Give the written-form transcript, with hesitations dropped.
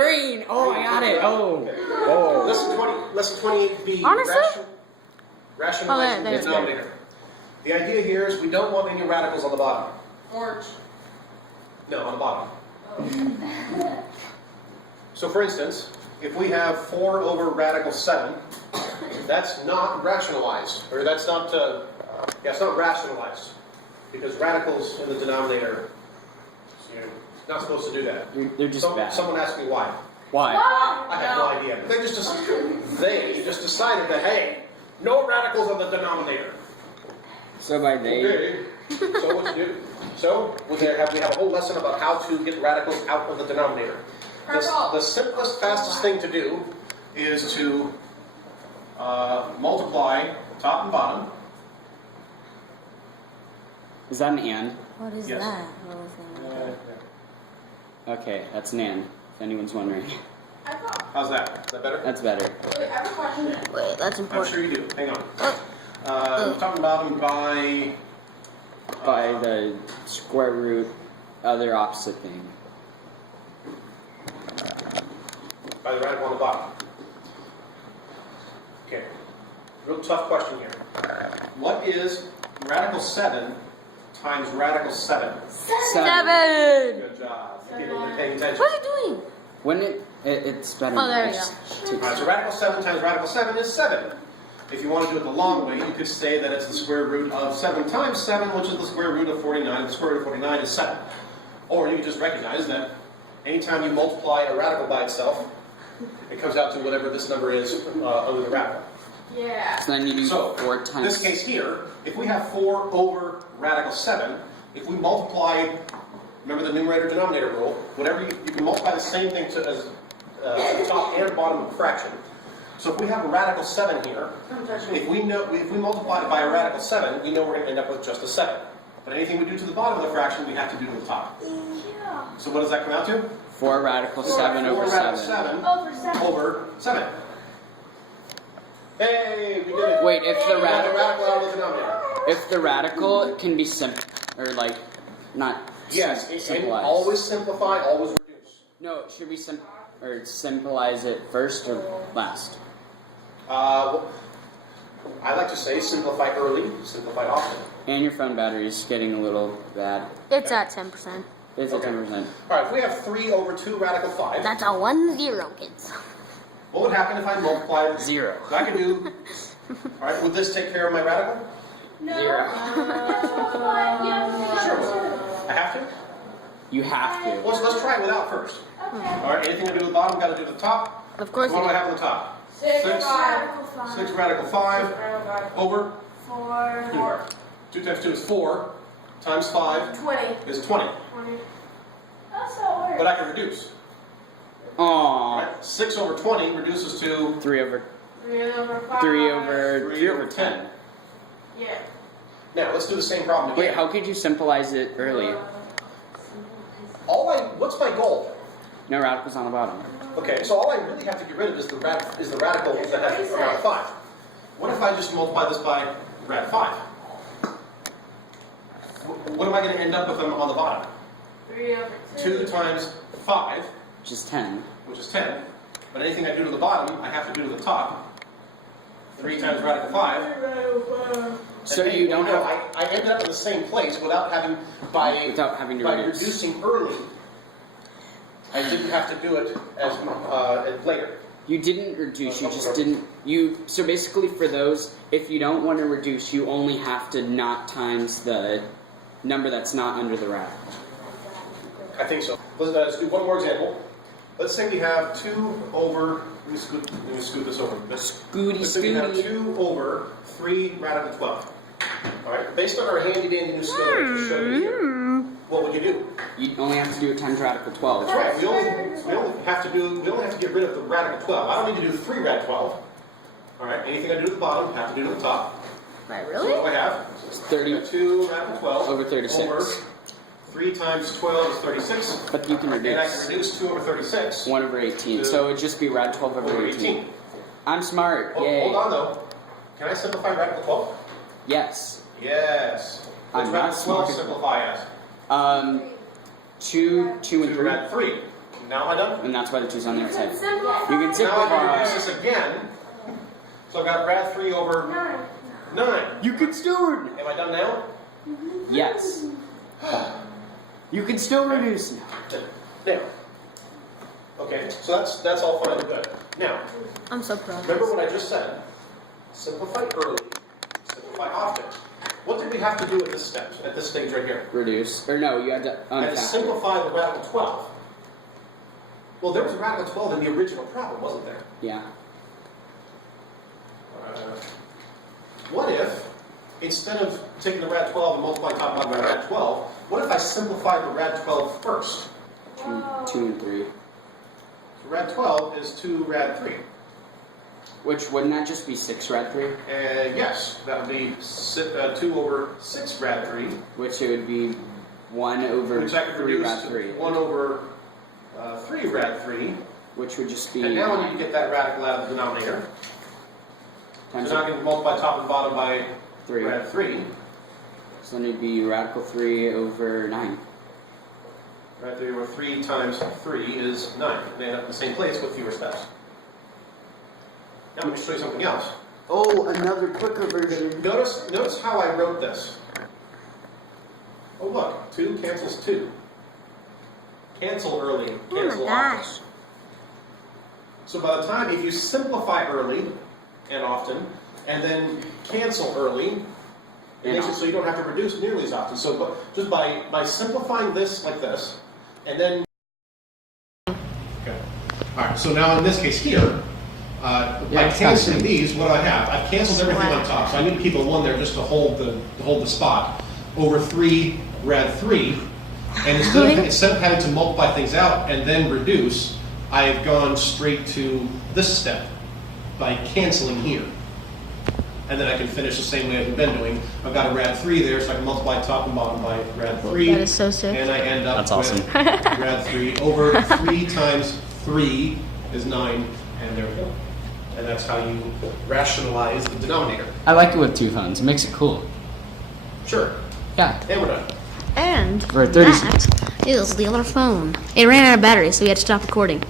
Green! Oh, I got it! Oh! Okay. Oh! Lesson 28B. Honestly? Rationalizing the denominator. The idea here is we don't want any radicals on the bottom. Orange. No, on the bottom. So for instance, if we have 4 over radical 7, that's not rationalized, or that's not, it's not rationalized, because radicals in the denominator, you're not supposed to do that. They're just bad. Someone asked me why. Why? I have no idea. They just decided that, hey, no radicals on the denominator. So by they... Okay. So what you do? So we have a whole lesson about how to get radicals out of the denominator. The simplest, fastest thing to do is to multiply top and bottom. Is that an and? What is Yes. that? What is that? Okay, that's an and, if anyone's wondering. How's that? Is that better? That's better. Wait, I have a question. Wait, that's I'm important. sure you do. Hang on. Top and bottom by... By the square root, other opposite thing. By the radical on the bottom. Okay. Real tough question here. What is radical 7 times radical 7? 7! Good job. People have been paying attention. What's he doing? Wouldn't it's better. Oh, there we go. Alright, so radical 7 times radical 7 is 7. If you want to do it the long way, you could say that it's the square root of 7 times 7, which is the square root of 49. The square root of 49 is 7. Or you can just recognize that anytime you multiply a radical by itself, it comes out to whatever this number is under the radical. Yeah. So then you do 4 times... In this case here, if we have 4 over radical 7, if we multiply, remember the numerator-denominator rule, whatever you can multiply the same thing as the top and bottom of a fraction. So if we have a radical 7 here, if we multiply it by a radical 7, we know we're going to end up with just a 7. But anything we do to the bottom of the fraction, we have to do to the top. Yeah. So what does that come out to? 4 radical 7 over 7. 7 Over 7. over 7. Hey, we did it. Wait, if the We got the radical... radical out of the denominator. If the radical can be or like, not Yes, and simplified. always simplify, always reduce. No, should we simplify it first or last? I like to say simplify early, simplify often. And your phone battery is getting a little bad. It's at 10%. It's at 10%. Alright, if we have 3 over 2 radical 5, That's a 1-0, kids. what would happen if I multiplied 0. So I could do, alright, would this take care of my radical? No. 0. Sure. I have to? You have to. Well, so let's try it without first. Alright, anything I do to the bottom, got to do to the top. Of course What you do I do. have on the top? 6 6 radical 5 over 4. 2 times 2 is 4 times 5 20. is 20. That's how it But works. I can reduce. Aww. Right? 6 over 20 reduces to 3 over 3 over 5. 3 over 3 over 10. Yeah. Now, let's do the same problem again. Wait, how could you simplify it early? What's my goal? No radicals on the bottom. Okay, so all I really have to get rid of is the radical that has the radical 5. What if I just multiply this by rad 5? What am I going to end up with on the bottom? 3 over 2 times 5, Which is 10. which is 10. But anything I do to the bottom, I have to do to the top. 3 times radical 5. So And, you don't no, have... I ended up in the same place without having to by reduce. reducing early. I didn't have to do it as later. You didn't reduce, you just didn't... So basically for those, if you don't want to reduce, you only have to not times the number that's not under the radical. I think so. Let's do one more example. Let's say we have 2 over... Let me scoot this over. Let's say we have 2 over 3 radical 12. Alright, based on our handy-dandy new skill I just showed you here, what would you do? You only have to do it times radical 12. That's right. We only have to get rid of the radical 12. I don't need to do 3 rad 12. Alright, anything I do to the bottom, I have to do to the top. Wait, So really? what do I have? It's 30 2 radical 12 over 36. over 3 times 12 is 36. But you can And I can reduce. reduce 2 over 36. 1 over 18. So it'd just be rad 12 over 18. I'm smart. Oh, Yay. hold on though. Can I simplify radical 12? Yes. Yes. I'm What's not radical 12 smart. simplify as? 2 and 2 3. rad 3. Now am I done? and that's why the 2's on the You outside. can simplify. You can Now I can simplify. reduce this again. So I've got rad 3 over 9. You can still reduce. Am I done now? Yes. You can still reduce now. Now. Okay, so that's all fine and good. Now, I'm so proud. remember what I just said. Simplify early, simplify often. What did we have to do at this step, at this stage right here? Reduce. Or no, you had to I had to unfactor. simplify the radical 12. Well, there was a radical 12 in the original problem, wasn't there? Yeah. What if, instead of taking the rad 12 and multiplying top and bottom by rad 12, what if I simplify the rad 12 first? 2 and 3. So rad 12 is 2 rad 3. Which, wouldn't that just be 6 rad 3? Yes, that would be 2 over 6 rad 3. Which it would be 1 over Which I could 3 reduce rad to 3. 1 over 3 rad 3. Which would just be And now I need to get that radical out of the denominator. So times now I can multiply top and bottom by 3. rad 3. So then it'd be radical 3 over 9. Rad 3 over 3 times 3 is 9. They end up in the same place with fewer steps. Now let me show you something else. Oh, another quicker version. Notice how I wrote this. Oh look, 2 cancels 2. Cancel early, Oh my cancel often. gosh. So by the time, if you simplify early and often, and then cancel early, it makes it so you don't have to reduce nearly as often. So just by simplifying this like this, and then... Okay. Alright, so now in this case here, by canceling these, what do I have? I've canceled everything on top, so I need to keep a 1 there just to hold the spot. Over 3 rad 3, and instead of having to multiply things out and then reduce, I have gone straight to this step by canceling here. And then I can finish the same way I've been doing. I've got a rad 3 there, so I can multiply top and bottom by rad 3. That is so sick. And I end up That's with awesome. rad 3 over 3 times 3 is 9, and there we go. And that's how you rationalize the denominator. I like it with 2 phones. It makes it cool. Sure. Yeah. And we're done. And For 30 that is the other phone. It ran out of battery, so we had to stop recording.